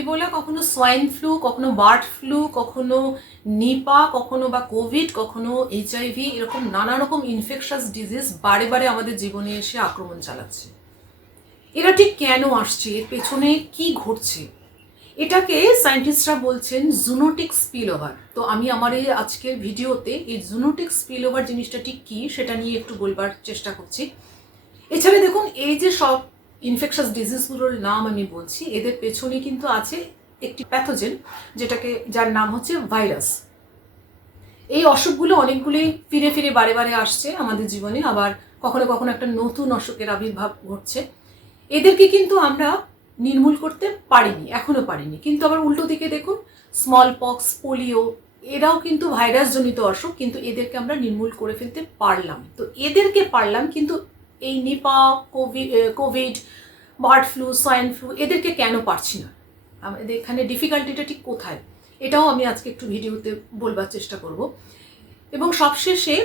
Ebola, কখনো swine flu, কখনো bird flu, কখনো নিপা, কখনো বা কোভিড, কখনো এইচআইভি, এরকম নানা রকম ইনফেকশাস ডিজিজ বারে বারে আমাদের জীবনে এসে আক্রমণ চালাচ্ছে। এরা ঠিক কেন আসছে, এর পেছনে কি ঘটছে, এটাকে সায়েন্টিস্টরা বলছেন জুনোটিক স্পিল ওভার। তো আমি আমার এই আজকের ভিডিওতে এই জুনোটিক স্পিল ওভার জিনিসটা ঠিক কী সেটা নিয়ে একটু বলবার চেষ্টা করছি। এছাড়া দেখুন, এই যে সব ইনফেকশাস ডিজিজগুলোর নাম আমি বলছি, এদের পেছনে কিন্তু আছে একটি প্যাথোজেন, যার নাম হচ্ছে ভাইরাস। এই অসুখগুলো অনেকগুলি ফিরে ফিরে বারে বারে আসছে আমাদের জীবনে, আবার কখনো কখনো একটা নতুন অসুখের আবির্ভাব ঘটছে। এদেরকে কিন্তু আমরা নির্মূল করতে পারিনি, এখনো পারিনি। কিন্তু আবার উল্টো দিকে দেখুন, স্মল পক্স, পোলিও, এরাও কিন্তু ভাইরাসজনিত অসুখ, কিন্তু এদেরকে আমরা নির্মূল করে ফেলতে পারলাম। তো এদেরকে পারলাম, কিন্তু এই Nipah, covid, bird flu, swine flu, এদেরকে কেন পারছি না? আমাদের এখানে ডিফিকাল্টিটা ঠিক কোথায়, এটাও আমি আজকে একটু ভিডিওতে বলবার চেষ্টা করব। এবং সবশেষে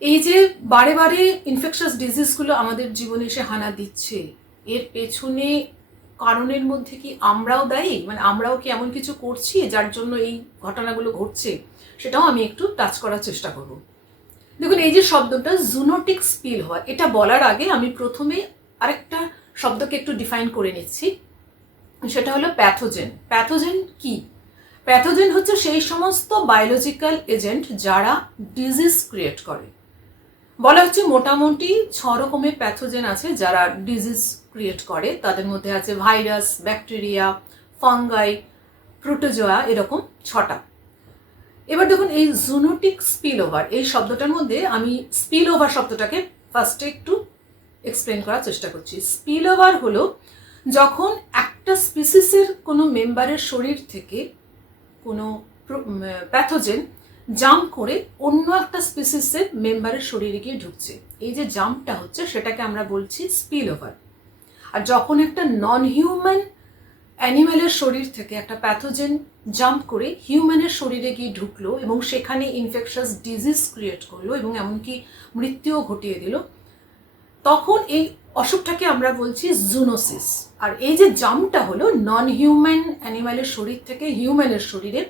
এই যে বারে বারে ইনফেকশাস ডিজিজগুলো আমাদের জীবনে এসে হানা দিচ্ছে, এর পেছনে কারণের মধ্যে কি আমরাও দায়ী? মানে আমরাও কি এমন কিছু করছি যার জন্য এই ঘটনাগুলো ঘটছে, সেটাও আমি একটু টাচ করার চেষ্টা করব। দেখুন, এই যে শব্দটা জুনোটিক স্পিল হওয়া, এটা বলার আগে আমি প্রথমে আরেকটা শব্দকে একটু ডিফাইন করে নিচ্ছি। সেটা হলো প্যাথোজেন। প্যাথোজেন কি? প্যাথোজেন হচ্ছে সেই সমস্ত বায়োলজিক্যাল এজেন্ট যারা ডিজিজ ক্রিয়েট করে। বলা হচ্ছে মোটামুটি 6 রকমের প্যাথোজেন আছে যারা ডিজিজ ক্রিয়েট করে। তাদের মধ্যে আছে ভাইরাস, ব্যাকটেরিয়া, ফাঙ্গাই, প্রোটোজোয়া, এরকম 6টা। এবার দেখুন, এই জুনোটিক স্পিল ওভার, এই শব্দটার মধ্যে আমি স্পিল ওভার শব্দটাকে ফার্স্টে একটু এক্সপ্লেন করার চেষ্টা করছি। স্পিল ওভার হলো যখন একটা স্পিসিসের কোনো মেম্বারের শরীর থেকে কোনো প্যাথোজেন জাম্প করে অন্য একটা স্পিসিসের মেম্বারের শরীরে গিয়ে ঢুকছে, এই যে জাম্পটা হচ্ছে সেটাকে আমরা বলছি স্পিল ওভার। আর যখন একটা নন হিউম্যান অ্যানিম্যালের শরীর থেকে একটা প্যাথোজেন জাম্প করে হিউম্যানের শরীরে গিয়ে ঢুকলো এবং সেখানে ইনফেকশাস ডিজিজ ক্রিয়েট করলো এবং এমনকি মৃত্যুও ঘটিয়ে দিল, তখন এই অসুখটাকে আমরা বলছি জুনোসিস। আর এই যে জাম্পটা হলো নন হিউম্যান অ্যানিম্যালের শরীর থেকে হিউম্যানের শরীরে,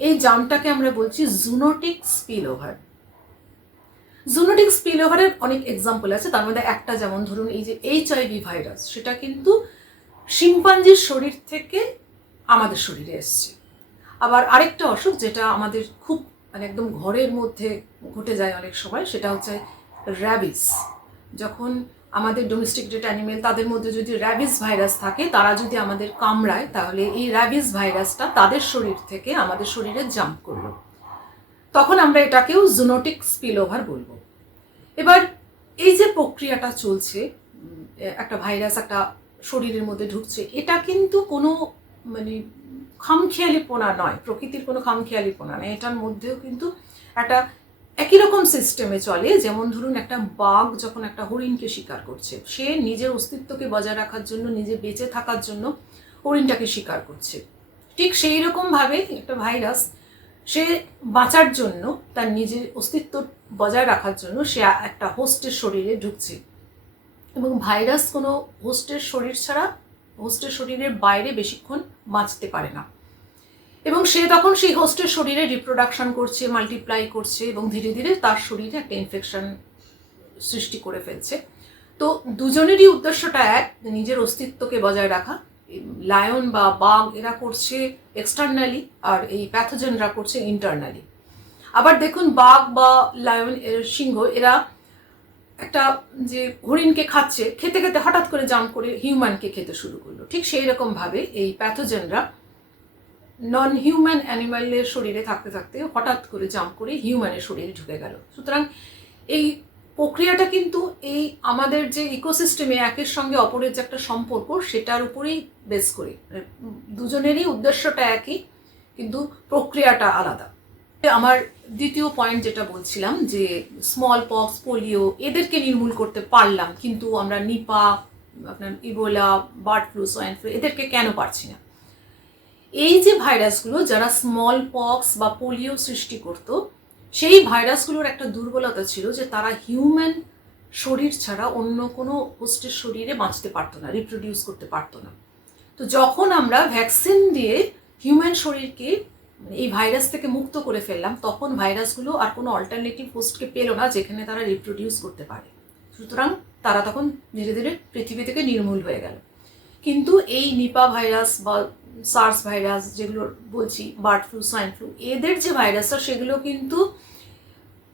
এই জাম্পটাকে আমরা বলছি zoonotic spill over. Zoonotic spill ওভারের অনেক এক্সাম্পল আছে, তার মধ্যে একটা, যেমন ধরুন এই যে এইচআইভি ভাইরাস, সেটা কিন্তু শিম্পাঞ্জির শরীর থেকে আমাদের শরীরে এসছে। আবার আরেকটা অসুখ যেটা আমাদের খুব মানে একদম ঘরের মধ্যে ঘটে যায় অনেক সময়, সেটা হচ্ছে র্যাবিস। যখন আমাদের ডোমেস্টিকেটেড অ্যানিমেল, তাদের মধ্যে যদি র্যাবিস ভাইরাস থাকে, তারা যদি আমাদের কামড়ায়, তাহলে এই র্যাবিস ভাইরাসটা তাদের শরীর থেকে আমাদের শরীরে জাম্প করলো, তখন আমরা এটাকেও জুনোটিক স্পিল ওভার বলবো। এবার এই যে প্রক্রিয়াটা চলছে, একটা ভাইরাস একটা শরীরের মধ্যে ঢুকছে, এটা কিন্তু কোনো মানে খামখেয়ালিপনা নয়, প্রকৃতির কোনো খামখেয়ালিপনা নয়। এটার মধ্যেও কিন্তু একটা একই রকম সিস্টেমে চলে। যেমন ধরুন, একটা বাঘ যখন একটা হরিণকে শিকার করছে, সে নিজের অস্তিত্বকে বজায় রাখার জন্য, নিজে বেঁচে থাকার জন্য হরিণটাকে শিকার করছে, ঠিক সেই রকমভাবে একটা ভাইরাস সে বাঁচার জন্য, তার নিজের অস্তিত্ব বজায় রাখার জন্য সে একটা হোস্টের শরীরে ঢুকছে। এবং ভাইরাস কোনো হোস্টের শরীর ছাড়া, হোস্টের শরীরের বাইরে বেশিক্ষণ বাঁচতে পারে না, এবং সে তখন সেই হোস্টের শরীরে রিপ্রোডাকশন করছে, মাল্টিপ্লাই করছে, এবং ধীরে ধীরে তার শরীরে একটা ইনফেকশন সৃষ্টি করে ফেলছে। তো দুজনেরই উদ্দেশ্যটা এক, নিজের অস্তিত্বকে বজায় রাখা। লায়ন বা বাঘ এরা করছে এক্সটার্নালি, আর এই প্যাথোজেনরা করছে ইন্টারনালি। আবার দেখুন, বাঘ বা লায়ন, সিংহ, এরা একটা যে হরিণকে খাচ্ছে, খেতে খেতে হঠাৎ করে জাম্প করে হিউম্যানকে খেতে শুরু করলো, ঠিক সেই রকমভাবে এই প্যাথোজেনরা নন হিউম্যান অ্যানিম্যালের শরীরে থাকতে থাকতে হঠাৎ করে জাম্প করে হিউম্যানের শরীরে ঢুকে গেল। সুতরাং এই প্রক্রিয়াটা কিন্তু এই আমাদের যে ইকোসিস্টেমে একের সঙ্গে অপরের যে একটা সম্পর্ক, সেটার উপরেই বেস করে। দুজনেরই উদ্দেশ্যটা একই, কিন্তু প্রক্রিয়াটা আলাদা। আমার দ্বিতীয় পয়েন্ট যেটা বলছিলাম, যে স্মল পক্স, পোলিও, এদেরকে নির্মূল করতে পারলাম, কিন্তু আমরা নিপা, আপনার Ebola, bird flu, swine flu, এদেরকে কেন পারছি না? এই যে ভাইরাসগুলো যারা স্মল পক্স বা পোলিও সৃষ্টি করতো, সেই ভাইরাসগুলোর একটা দুর্বলতা ছিল যে তারা হিউম্যান শরীর ছাড়া অন্য কোনো হোস্টের শরীরে বাঁচতে পারতো না, রিপ্রোডিউস করতে পারতো না। তো যখন আমরা ভ্যাকসিন দিয়ে হিউম্যান শরীরকে এই ভাইরাস থেকে মুক্ত করে ফেললাম, তখন ভাইরাসগুলো আর কোনো অল্টারনেটিভ হোস্টকে পেলো না যেখানে তারা রিপ্রোডিউস করতে পারে। সুতরাং তারা তখন ধীরে ধীরে পৃথিবী থেকে নির্মূল হয়ে গেল। কিন্তু এই নিপা ভাইরাস বা সার্স ভাইরাস যেগুলো বলছি, বার্ড ফ্লু, সোয়াইন ফ্লু, এদের যে ভাইরাসটা সেগুলো কিন্তু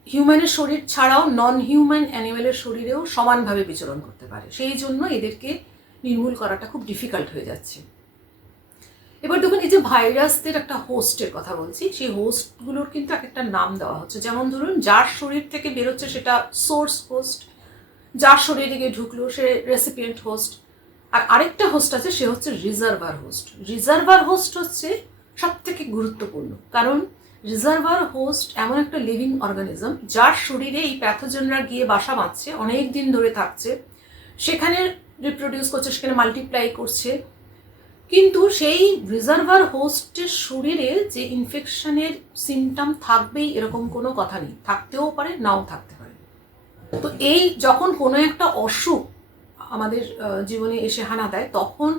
হিউম্যানের শরীর ছাড়াও নন হিউম্যান অ্যানিমেলের শরীরেও সমানভাবে বিচরণ করতে পারে। সেই জন্য এদেরকে নির্মূল করাটা খুব ডিফিকাল্ট হয়ে যাচ্ছে। এবার দেখুন, এই যে ভাইরাসদের একটা হোস্টের কথা বলছি, সেই হোস্টগুলোর কিন্তু একটা নাম দেওয়া হচ্ছে। যেমন ধরুন, যার শরীর থেকে বেরোচ্ছে সেটা সোর্স হোস্ট, যার শরীরে গিয়ে ঢুকলো সে রেসিপিয়েন্ট হোস্ট, আর আরেকটা হোস্ট আছে সে হচ্ছে রিজার্ভার হোস্ট। রিজার্ভার হোস্ট হচ্ছে সব থেকে গুরুত্বপূর্ণ, কারণ রিজার্ভার হোস্ট এমন একটা লিভিং অর্গানিজম যার শরীরে এই প্যাথোজেনরা গিয়ে বাসা বাঁধছে, অনেক দিন ধরে থাকছে, সেখানে রিপ্রোডিউস করছে, সেখানে মাল্টিপ্লাই করছে। কিন্তু সেই রিজার্ভার হোস্টের শরীরে যে ইনফেকশনের সিমটম থাকবেই এরকম কোনো কথা নেই, থাকতেও পারে নাও থাকতে পারে। তো এই যখন কোনো একটা অসুখ আমাদের জীবনে এসে হানা দেয়, তখন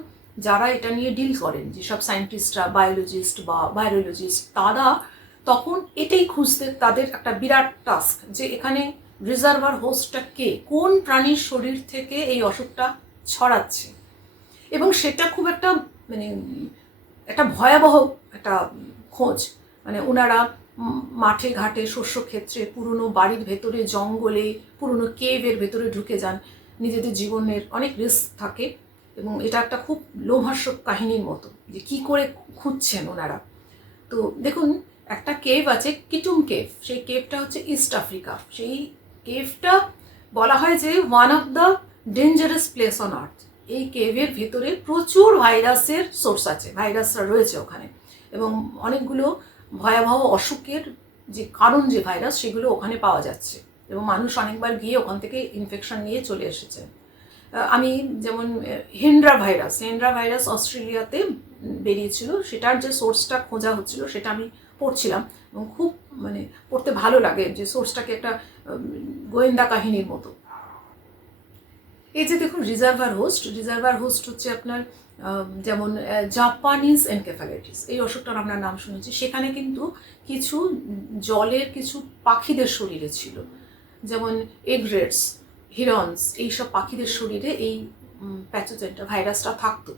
যারা এটা নিয়ে ডিল করেন, যেসব সায়েন্টিস্টরা, বায়োলজিস্ট বা ভাইরোলজিস্ট, তারা তখন এটাই খুঁজতে, তাদের একটা বিরাট টাস্ক যে এখানে রিজার্ভার হোস্টটা কে, কোন প্রাণীর শরীর থেকে এই অসুখটা ছড়াচ্ছে। এবং সেটা খুব একটা একটা ভয়াবহ একটা খোঁজ। ওনারা মাঠে ঘাটে, শস্য ক্ষেত্রে, পুরনো বাড়ির ভেতরে, জঙ্গলে, পুরনো কেভের ভেতরে ঢুকে যান। নিজেদের জীবনের অনেক রিস্ক থাকে এবং এটা একটা খুব লোমহর্ষক কাহিনীর মতো যে কী করে খুঁজছেন ওনারা। তো দেখুন, একটা কেভ আছে, কিটুম কেভ। সেই কেভটা হচ্ছে ইস্ট আফ্রিকা। সেই কেভটা বলা হয় যে one of the dangerous place on earth. এই কেভের ভেতরে প্রচুর ভাইরাসের সোর্স আছে, ভাইরাসরা রয়েছে ওখানে, এবং অনেকগুলো ভয়াবহ অসুখের যে কারণ যে ভাইরাস, সেগুলো ওখানে পাওয়া যাচ্ছে, এবং মানুষ অনেকবার গিয়ে ওখান থেকে ইনফেকশন নিয়ে চলে এসেছে। আমি যেমন হেন্ড্রা ভাইরাস অস্ট্রেলিয়াতে বেরিয়েছিল, সেটার যে সোর্সটা খোঁজা হচ্ছিল সেটা আমি পড়ছিলাম, এবং খুব পড়তে ভালো লাগে যে সোর্সটাকে একটা গোয়েন্দা কাহিনীর মতো। এই যে দেখুন, রিজার্ভার হোস্ট হচ্ছে আপনার যেমন জাপানিজ এনকেফ্যালাইটিস, এই অসুখটার আমরা নাম শুনেছি। সেখানে কিন্তু কিছু জলের কিছু পাখিদের শরীরে ছিল, যেমন এগরেটস, হিরনস, এইসব পাখিদের শরীরে এই প্যাথোজেনটা, ভাইরাসটা থাকতো।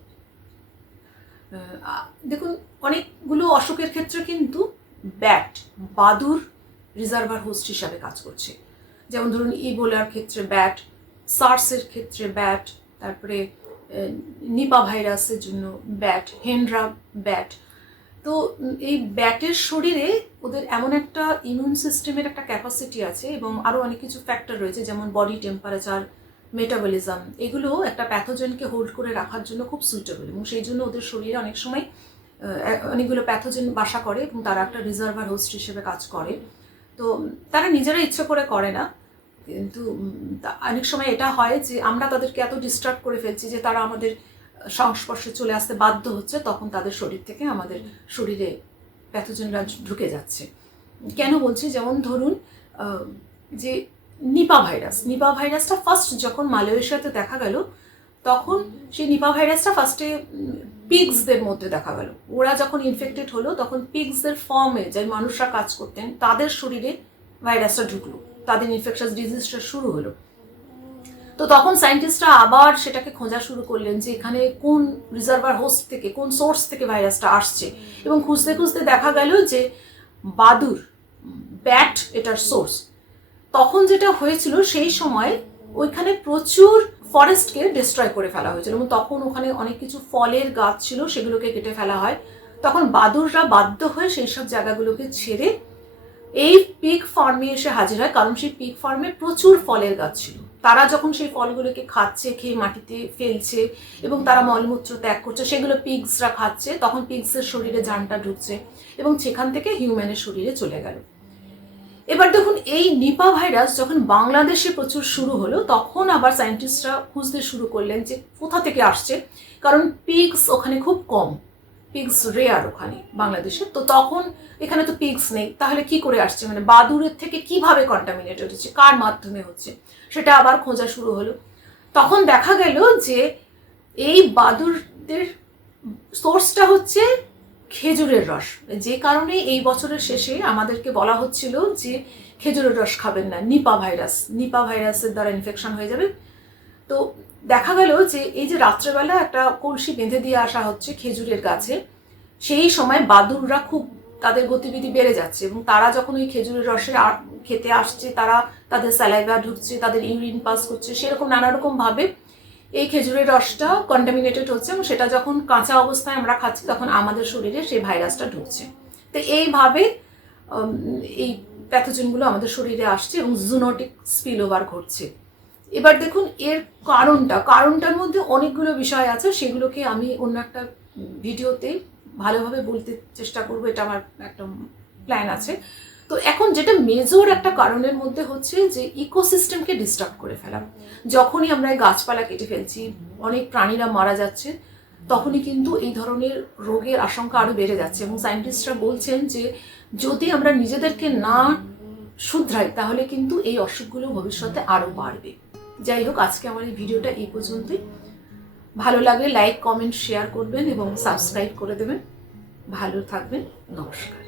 দেখুন, অনেকগুলো অসুখের ক্ষেত্রে কিন্তু বাদুর রিজার্ভার হোস্ট হিসাবে কাজ করছে। যেমন ধরুন, ইবোলার ক্ষেত্রে ব্যাট, সার্সের ক্ষেত্রে ব্যাট, তারপরে নিপা ভাইরাসের জন্য ব্যাট, হেন্ড্রা ব্যাট। তো এই ব্যাটের শরীরে ওদের এমন একটা ইমিউন সিস্টেমের একটা ক্যাপাসিটি আছে, এবং আরও অনেক কিছু ফ্যাক্টর রয়েছে, যেমন বডি টেম্পারেচার, মেটাবলিজম, এগুলো একটা প্যাথোজেনকে হোল্ড করে রাখার জন্য খুব সুইটেবল, এবং সেই জন্য ওদের শরীরে অনেক সময় অনেকগুলো প্যাথোজেন বাসা করে, এবং তারা একটা রিজার্ভার হোস্ট হিসেবে কাজ করে। তো তারা নিজেরা ইচ্ছে করে করে না, কিন্তু অনেক সময় এটা হয় যে আমরা তাদেরকে এত ডিস্ট্রাক্ট করে ফেলছি যে তারা আমাদের সংস্পর্শে চলে আসতে বাধ্য হচ্ছে, তখন তাদের শরীর থেকে আমাদের শরীরে প্যাথোজেনরা ঢুকে যাচ্ছে। কেন বলছি, যেমন ধরুন যে নিপা ভাইরাসটা ফার্স্ট যখন মালয়েশিয়াতে দেখা গেল, তখন সেই নিপা ভাইরাসটা ফার্স্টে পিগসদের মধ্যে দেখা গেল। ওরা যখন ইনফেক্টেড হলো, তখন পিগসদের ফার্মে যে মানুষরা কাজ করতেন তাদের শরীরে ভাইরাসটা ঢুকলো, তাদের ইনফেকশাস ডিজিজটা শুরু হলো। তো তখন সায়েন্টিস্টরা আবার সেটাকে খোঁজা শুরু করলেন যে এখানে কোন রিজার্ভার হোস্ট থেকে, কোন সোর্স থেকে ভাইরাসটা আসছে, এবং খুঁজতে খুঁজতে দেখা গেল যে বাদুর, ব্যাট এটার সোর্স। তখন যেটা হয়েছিল, সেই সময় ওইখানে প্রচুর ফরেস্টকে ডিস্ট্রয় করে ফেলা হয়েছিল, এবং তখন ওখানে অনেক কিছু ফলের গাছ ছিল, সেগুলোকে কেটে ফেলা হয়। তখন বাদুররা বাধ্য হয়ে সেই সব জায়গাগুলোকে ছেড়ে এই পিগ ফার্মে এসে হাজির হয়, কারণ সেই পিগ ফার্মে প্রচুর ফলের গাছ ছিল। তারা যখন সেই ফলগুলোকে খাচ্ছে, খেয়ে মাটিতে ফেলছে, এবং তারা মলমূত্র ত্যাগ করছে, সেগুলো পিগসরা খাচ্ছে, তখন পিগসের শরীরে জানটা ঢুকছে, এবং সেখান থেকে হিউম্যানের শরীরে চলে গেল। এবার দেখুন, এই নিপা ভাইরাস যখন বাংলাদেশে প্রচুর শুরু হলো, তখন আবার সায়েন্টিস্টরা খুঁজতে শুরু করলেন যে কোথা থেকে আসছে, কারণ পিগস ওখানে খুব কম, পিগস রেয়ার ওখানে বাংলাদেশে। তো তখন এখানে তো পিগস নেই, তাহলে কি করে আসছে, বাদুরের থেকে কিভাবে কন্টামিনেটেড হচ্ছে, কার মাধ্যমে হচ্ছে, সেটা আবার খোঁজা শুরু হলো। তখন দেখা গেল যে এই বাদুরদের সোর্সটা হচ্ছে খেজুরের রস, যে কারণে এই বছরের শেষে আমাদেরকে বলা হচ্ছিল যে খেজুরের রস খাবেন না, নিপা ভাইরাসের দ্বারা ইনফেকশন হয়ে যাবে। তো দেখা গেল যে এই যে রাত্রেবেলা একটা কলসি বেঁধে দিয়ে আসা হচ্ছে খেজুরের গাছে, সেই সময় বাদুড়রা খুব তাদের গতিবিধি বেড়ে যাচ্ছে এবং তারা যখন ওই খেজুরের রসে খেতে আসছে, তারা তাদের স্যালাইভা ঢুকছে, তাদের ইউরিন পাস করছে, সেরকম নানা রকম ভাবে এই খেজুরের রসটা কন্টামিনেটেড হচ্ছে এবং সেটা যখন কাঁচা অবস্থায় আমরা খাচ্ছি তখন আমাদের শরীরে সেই ভাইরাসটা ঢুকছে। তো এইভাবে এই প্যাথোজেনগুলো আমাদের শরীরে আসছে এবং জুনোটিক স্পিল ওভার ঘটছে। এবার দেখুন এর কারণটার মধ্যে অনেকগুলো বিষয় আছে, সেগুলোকে আমি অন্য একটা ভিডিওতে ভালোভাবে বলতে চেষ্টা করবো, এটা আমার একটা প্ল্যান আছে। তো এখন যেটা মেজর একটা কারণের মধ্যে হচ্ছে যে ইকোসিস্টেমকে ডিস্টার্ব করে ফেলা। যখনই আমরা গাছপালা কেটে ফেলছি, অনেক প্রাণীরা মারা যাচ্ছে, তখনই কিন্তু এই ধরনের রোগের আশঙ্কা আরও বেড়ে যাচ্ছে এবং সায়েন্টিস্টরা বলছেন যে যদি আমরা নিজেদেরকে না শুধরাই তাহলে কিন্তু এই অসুখগুলো ভবিষ্যতে আরও বাড়বে। যাই হোক, আজকে আমার এই ভিডিওটা এই পর্যন্তই। ভালো লাগলে লাইক, কমেন্ট, শেয়ার করবেন এবং সাবস্ক্রাইব করে দেবেন। ভালো থাকবেন, নমস্কার।